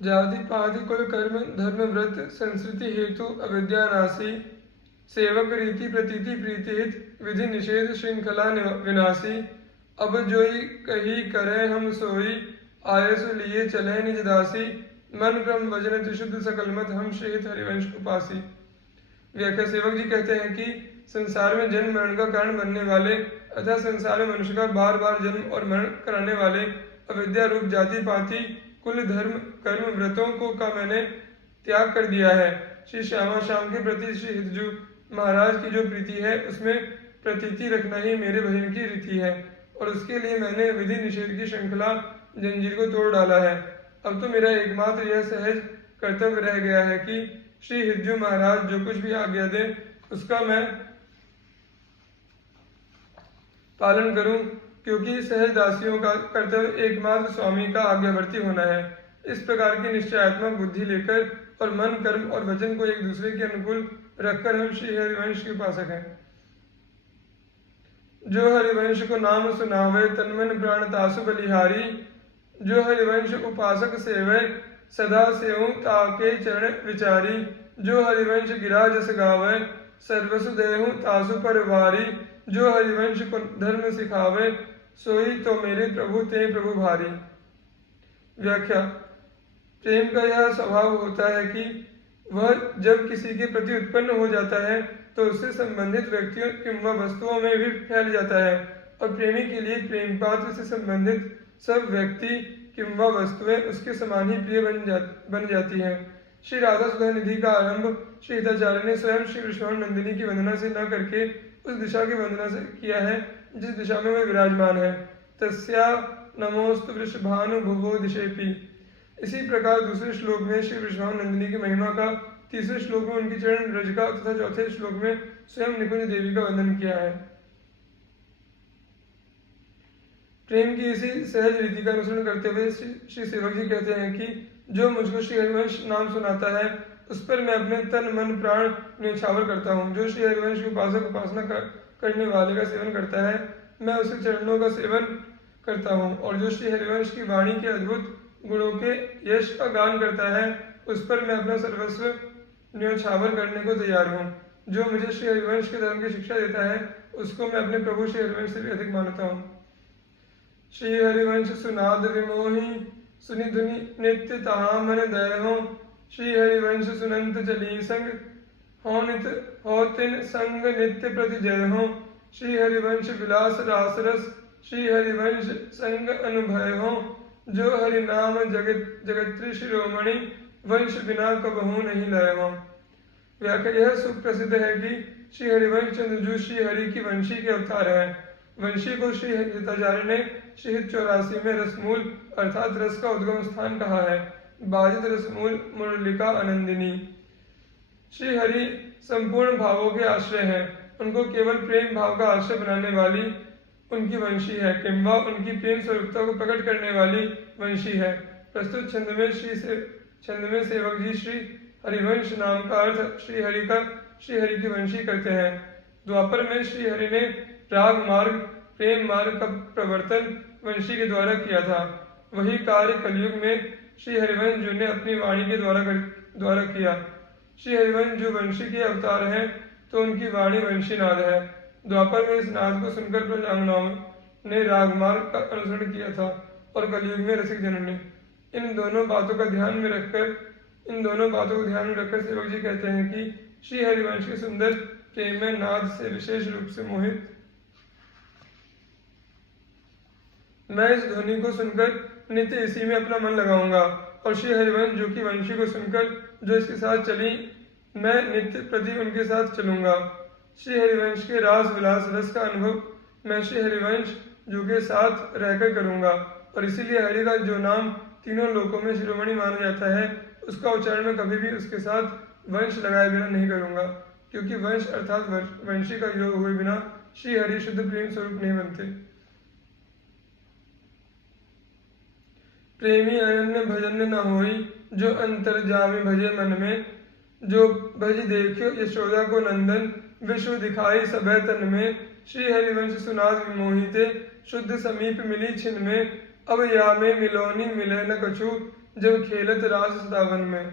जाति पाति कुल कर्म धर्म व्रत संस्कृति हेतु अविद्या नासी सेवक रीति प्रतीति प्रीति हित विधि निषेध श्रृंखला विनाशी। अब जोई कही करे हम सोई आयसु लिए चले निज दासी। मन क्रम वजन त्रिशुद्ध सकल मत हम श्रीहित हरिवंश उपासी। व्याख्या सेवक जी कहते हैं कि संसार में जन्म मरण का कारण बनने वाले अतः संसार में मनुष्य का बार बार जन्म और मरण कराने वाले अविद्या रूप जाति पाति कुल धर्म कर्म व्रतों को का मैंने त्याग कर दिया है। श्री श्यामा श्याम के प्रति श्री हितजू महाराज की जो प्रीति है उसमें प्रतीति रखना ही मेरे भजन की रीति है और उसके लिए मैंने विधि निषेध की श्रृंखला जंजीर को तोड़ डाला है। अब तो मेरा एकमात्र यह सहज कर्तव्य रह गया है कि श्री हितजू महाराज जो कुछ भी आज्ञा दे उसका मैं पालन करूं, क्योंकि सहज दासियों का कर्तव्य एकमात्र स्वामी का आज्ञावर्ती होना है। इस प्रकार की निश्चयात्मक बुद्धि लेकर और मन कर्म और वचन को एक दूसरे के अनुकूल रखकर हम श्री हरिवंश के उपासक हैं। जो हरिवंश को नाम सुनावे तन्मन प्राण तासु बलिहारी। जो हरिवंश उपासक सेवे सदा सेऊ ताके चरण विचारी। जो हरिवंश गिरा जस गावे सर्वसु देहु तासु परवारी। जो हरिवंश को धर्म सिखावे सोई तो मेरे प्रभु ते प्रभु भारी। व्याख्या प्रेम का यह स्वभाव होता है कि वह जब किसी के प्रति उत्पन्न हो जाता है तो उससे संबंधित व्यक्तियों किंवा वस्तुओं में भी फैल जाता है और प्रेमी के लिए प्रेम पात्र से संबंधित सब व्यक्ति किंवा वस्तुएं उसके समान ही प्रिय बन जाती हैं। श्री राधा सुधा निधि का आरंभ श्री हिताचार्य ने स्वयं श्री वृषभानु नंदिनी की वंदना से न करके उस दिशा की वंदना से किया है जिस दिशा में वह विराजमान है। तस्या नमोस्तु वृषभानु भुवो दिशेपि। इसी प्रकार दूसरे श्लोक में श्री वृषभानु नंदिनी की महिमा का, तीसरे श्लोक में उनकी चरण रज का तथा चौथे श्लोक में स्वयं निकुंज देवी का वंदन किया है। प्रेम की इसी सहज रीति का अनुसरण करते हुए श्री सेवक जी कहते हैं कि जो मुझको श्री हरिवंश नाम सुनाता है उस पर मैं अपने तन मन प्राण न्यौछावर करता हूँ। जो श्री हरिवंश के उपासक उपासना करने वाले का सेवन करता है मैं उसके चरणों का सेवन करता हूँ और जो श्री हरिवंश की वाणी के अद्भुत गुणों के यश का गान करता है उस पर मैं अपना सर्वस्व न्यौछावर करने को तैयार हूँ। जो मुझे श्री हरिवंश के धर्म की शिक्षा देता है उसको मैं अपने प्रभु श्री हरिवंश से भी अधिक मानता हूँ। श्री हरिवंश सुनाद विमोही सुनि धुनि नित्य तहा मन दय हो। श्री हरिवंश सुनंत चली संग हो नित हो तिन संग नित्य प्रति जय हो। श्री हरिवंश विलास रास रस श्री हरिवंश संग अनुभय हो। जो हरि नाम जगत जगत्री शिरोमणि वंश बिना कबहू नहीं लय हो। व्याख्या यह सुप्रसिद्ध है कि श्री हरिवंश चंद्रजू श्री हरि की वंशी के अवतार है। वंशी को श्री हिताचार्य ने श्री हित 84 में रसमूल अर्थात रस का उद्गम स्थान कहा है। बाजित रसमूल मुरलिका आनंदिनी। श्री हरि संपूर्ण भावों के आश्रय हैं। उनको केवल प्रेम भाव का आश्रय बनाने वाली उनकी वंशी है किंवा उनकी प्रेम स्वरूपता को प्रकट करने वाली वंशी है। प्रस्तुत छंद में सेवक जी श्री हरिवंश नाम का अर्थ श्री हरि की वंशी करते हैं। द्वापर में श्री हरि ने राग मार्ग प्रेम मार्ग का प्रवर्तन वंशी के द्वारा किया था। वही कार्य कलयुग में श्री हरिवंश जी ने अपनी वाणी के द्वारा किया। श्री हरिवंश जो वंशी के अवतार हैं तो उनकी वाणी वंशी नाद है। द्वापर में इस नाद को सुनकर प्रजांगनाओं ने रागमार्ग का अनुसरण किया था और कलयुग में रसिक जनों ने। इन दोनों बातों को ध्यान में रखकर सेवक जी कहते हैं कि श्री हरिवंश के सुंदर प्रेम में नाद से विशेष रूप से मोहित मैं इस ध्वनि को सुनकर नित्य इसी में अपना मन लगाऊंगा और श्री हरिवंश जो की वंशी को सुनकर जो इसके साथ चली मैं नित्य प्रति उनके साथ चलूंगा। श्री हरिवंश के रास विलास रस का अनुभव मैं श्री हरिवंश जो के साथ रहकर करूंगा और इसीलिए हरि का जो नाम तीनों लोकों में शिरोमणि माना जाता है उसका उच्चारण मैं कभी भी उसके साथ वंश लगाए बिना नहीं करूंगा, क्योंकि वंश अर्थात वंशी का योग हुए बिना श्री हरि शुद्ध प्रेम स्वरूप नहीं बनते। प्रेमी अनन्य भजन न होई जो अंतर्जामी भजे मन में। जो भज देखियो यशोदा को नंदन विश्व दिखाई सभय तन में। श्री हरिवंश सुनाद विमोहिते शुद्ध समीप मिली छिन में। अब या में मिलोनी मिले न कछु जब खेलत रास सदावन में।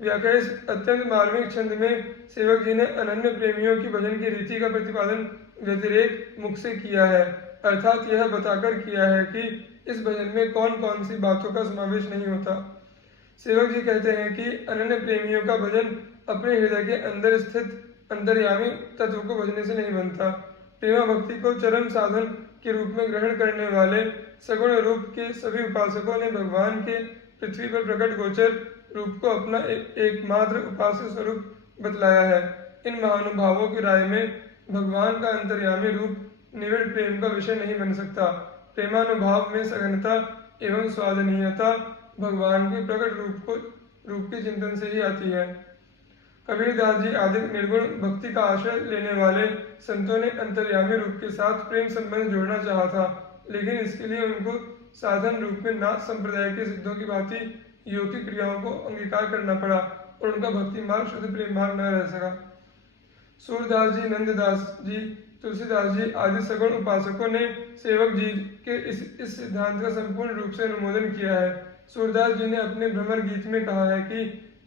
व्याख्या। इस अत्यंत मार्मिक छंद में सेवक जी ने अनन्य प्रेमियों की भजन की रीति का प्रतिपादन व्यतिरेक मुख से किया है, अर्थात यह बताकर किया है कि इस भजन में कौन कौन सी बातों का समावेश नहीं होता। सेवक जी कहते हैं कि अनन्य प्रेमियों का भजन अपने हृदय के अंदर स्थित अंतर्यामी तत्व को भजने से नहीं बनता। प्रेमा भक्ति को चरम साधन के रूप में ग्रहण करने वाले सगुण रूप के सभी उपासकों ने भगवान के पृथ्वी पर प्रकट गोचर रूप को अपना एकमात्र उपास्य स्वरूप बतलाया है। इन महानुभावों की राय में भगवान का अंतर्यामी रूप निविड़ प्रेम का विषय नहीं बन सकता। प्रेमानुभाव में सघनता एवं स्वादनीयता भगवान के प्रकट रूप के चिंतन से ही आती है। कबीरदास जी आदि निर्गुण भक्ति का आश्रय लेने वाले संतों ने अंतर्यामी रूप के साथ प्रेम संबंध जोड़ना चाहा था, लेकिन इसके लिए उनको साधन रूप में नाथ संप्रदाय के सिद्धों की भांति योगिक क्रियाओं को अंगीकार करना पड़ा और उनका भक्ति मार्ग शुद्ध प्रेम मार्ग न रह सका। सूरदास जी, नंददास जी, तुलसीदास जी आदि सगुण उपासकों ने सेवक जी के इस सिद्धांत का संपूर्ण रूप से अनुमोदन किया है। सूरदास जी ने अपने भ्रमर गीत में कहा है कि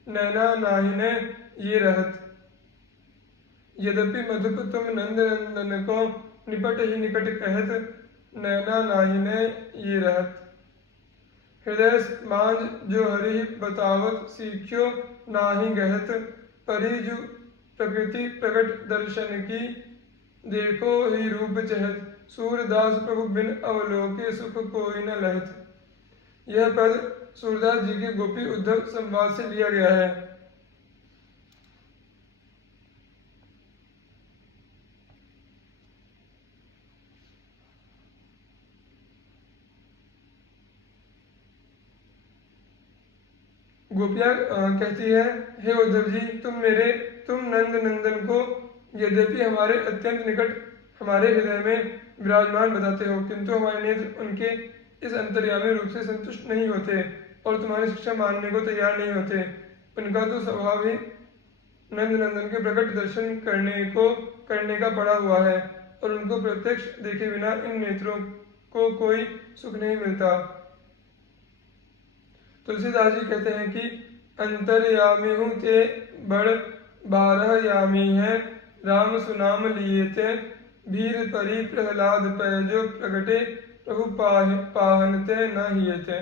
नैना नाहिने ये रहत, यद्यपि मधुप तुम नंद नंदन को निपट ही निकट कहत, नैना नाहिने ये रहत। हृदय मांझ जो हरि बतावत सीख्यो नाही गहत, परि जो प्रकृति प्रकट दर्शन की देखो ही रूप चहत, सूरदास प्रभु बिन अवलोके सुख कोई न लहत। यह पद सूरदास जी के गोपी उद्धव संवाद से लिया गया है। गोपियां कहती है, हे उद्धव जी, तुम नंद नंदन को यद्यपि हमारे अत्यंत निकट हमारे हृदय में विराजमान बताते हो, किंतु हमारे नेत्र उनके इस अंतर्यामी रूप से संतुष्ट नहीं होते और तुम्हारी शिक्षा मानने को तैयार नहीं होते। उनका तो स्वभाव ही नंद नंदन के प्रकट दर्शन करने का पड़ा हुआ है और उनको प्रत्यक्ष देखे बिना इन नेत्रों को कोई सुख नहीं मिलता। तुलसीदास जी कहते हैं कि अंतर्यामी हूँ ते बड़ 12 यामी है, राम सुनाम लिए थे भीर परी प्रहलाद पै जो प्रगटे प्रभु पाहनते न हिये थे।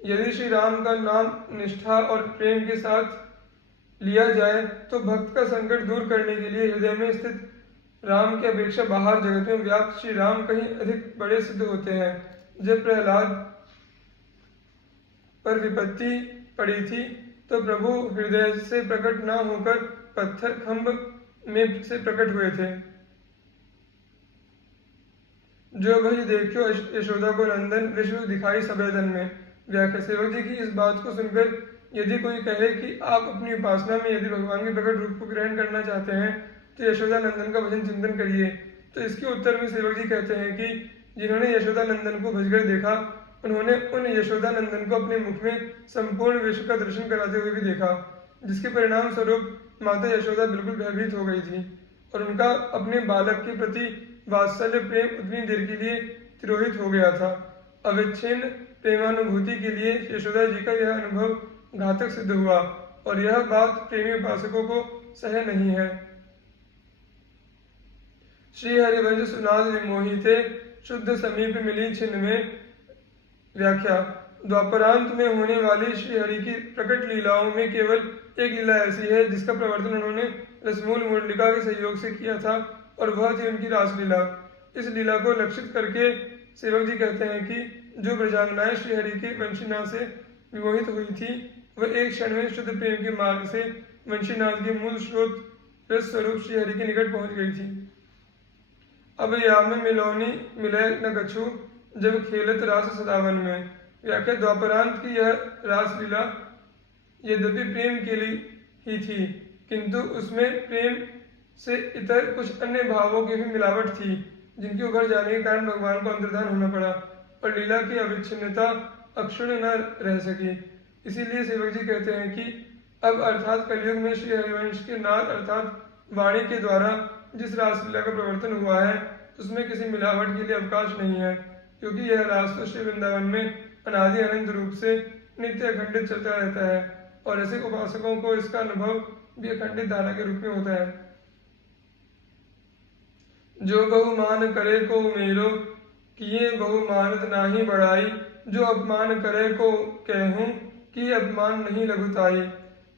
यदि श्री राम का नाम निष्ठा और प्रेम के साथ लिया जाए तो भक्त का संकट दूर करने के लिए हृदय में स्थित राम की अपेक्षा बाहर जगत में व्याप्त श्री राम कहीं अधिक बड़े सिद्ध होते हैं। जब प्रहलाद पर विपत्ति पड़ी थी तो प्रभु हृदय से प्रकट न होकर पत्थर खंभ में से प्रकट हुए थे। जो भई देखो यशोदा को नंदन विश्व दिखाई सवेदन में। व्याख्या। सेवक जी की इस बात को सुनकर यदि कोई कहे कि आप अपनी उपासना में यदि भगवान के प्रकट रूप को ग्रहण करना चाहते हैं तो यशोदा नंदन का भजन चिंतन करिए, तो इसके उत्तर में सेवक जी कहते हैं कि जिन्होंने यशोदा नंदन को भजकर देखा उन्होंने उन यशोदा नंदन को अपने मुख में संपूर्ण विश्व का दर्शन कराते हुए भी देखा, जिसके परिणाम स्वरूप माता यशोदा बिल्कुल भयभीत हो गई थी और उनका अपने बालक के प्रति वात्सल्य प्रेम उतनी देर के लिए तिरोहित हो गया था। अविच्छिन्न प्रेमानुभूति के लिए यशोदा जी का यह अनुभव घातक सिद्ध हुआ और यह बात प्रेमी उपासकों को सह नहीं है। श्री हरिवंश सुनाद विमोही थे, शुद्ध समीप मिली छिन्न में। व्याख्या। द्वापरांत में होने वाली श्री हरि की प्रकट लीलाओं में केवल एक लीला ऐसी है जिसका प्रवर्तन उन्होंने रसमूल मुरलिका के सहयोग से किया था और वह थी उनकी रासलीला। इस लीला को लक्षित करके सेवक जी कहते हैं कि जो ब्रजांगनाएं श्री हरि के वंशीनाथ से विमोहित हुई थी वह एक क्षण में शुद्ध प्रेम के मार्ग से वंशीनाथ के मूल स्रोत रस स्वरूप श्री हरि के निकट पहुंच गई थी। अब याम मिलोनी मिले न कछु, जब खेलत रास सदावन में। व्याख्या। द्वापरांत की यह रासलीला यद्यपि प्रेम के लिए ही थी, किंतु उसमें प्रेम से इतर कुछ अन्य भावों की भी मिलावट थी, जिनके उभर जाने के कारण भगवान को अंतर्धान होना पड़ा और लीला की अविच्छिन्नता अक्षुण्ण न रह सकी। इसीलिए सेवक जी कहते हैं कि अब अर्थात कलयुग में श्री हरिवंश के नाद अर्थात वाणी के द्वारा जिस रासलीला का प्रवर्तन हुआ है उसमें किसी मिलावट के लिए अवकाश नहीं है, क्योंकि यह रास तो श्री वृंदावन में अनादि अनंत रूप से नित्य अखंडित चलता रहता है, और ऐसे उपासकों को इसका अनुभव भी अखंडित धारा के रूप में होता है। जो बहुमान करे को मेरो, किए बहुमानत नाही बढ़ाई, जो अपमान करे को कहूँ, कि अपमान नहीं लघुताई।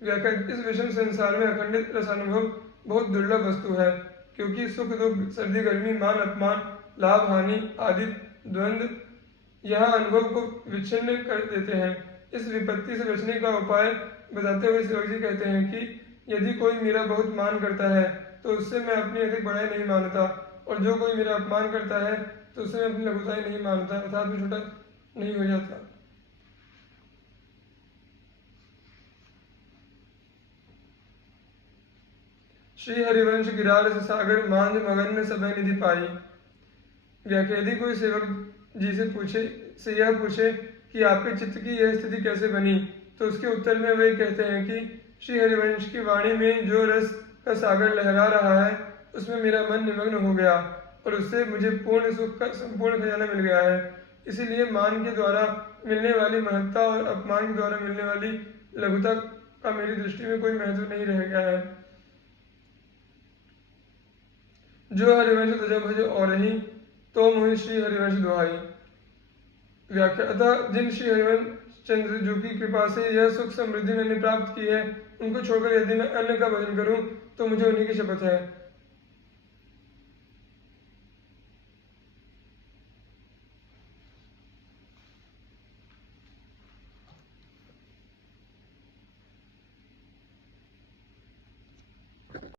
व्याख्या: इस विषम संसार में अखंडित रसानुभव बहुत दुर्लभ वस्तु है, क्योंकि सुख दुख, सर्दी गर्मी, मान अपमान, लाभ हानि आदि द्वंद्व यहाँ अनुभव को विच्छिन्न कर देते हैं। इस विपत्ति से बचने का उपाय बताते हुए सेवक जी कहते हैं कि यदि कोई मेरा बहुत मान करता है तो उससे मैं अपनी अधिक बड़ाई नहीं मानता, और जो कोई मेरा अपमान करता है तो उससे मैं अपनी लघुताई नहीं मानता, अर्थात मैं छोटा नहीं हो जाता। श्री हरिवंश गिरारस सागर मांझ मगन समय निधि पाई। व्याख्या: यदि कोई सेवक जी से यह पूछे कि आपके चित्त की यह स्थिति कैसे बनी, तो उसके उत्तर में वे कहते हैं कि श्री हरिवंश की वाणी में जो रस का सागर लहरा रहा है उसमें मेरा मन निमग्न हो गया, और उससे मुझे पूर्ण सुख का संपूर्ण खजाना मिल गया है। इसीलिए मान के द्वारा मिलने वाली महत्ता और अपमान के द्वारा मिलने वाली लघुता का मेरी दृष्टि में कोई महत्व नहीं रह गया है। जो हरिवंश तज भज और ही, तो मोहि श्री हरिवंश दुहाई। व्याख्या: अतः जिन श्री हरिवंश चंद्र जो की कृपा से यह सुख समृद्धि मैंने प्राप्त की है, उनको छोड़कर यदि मैं अन्य का भजन करूं तो मुझे उन्हीं की शपथ है।